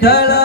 Hello.